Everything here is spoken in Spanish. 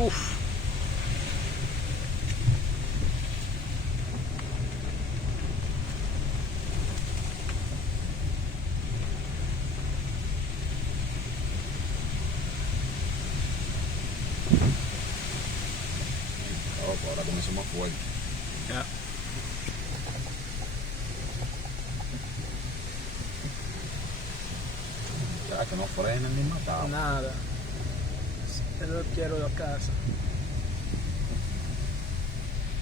Uf. Ahora comenzó más fuerte. Ya. Ya que no frenen ni matado. Nada. Yo lo quiero de casa.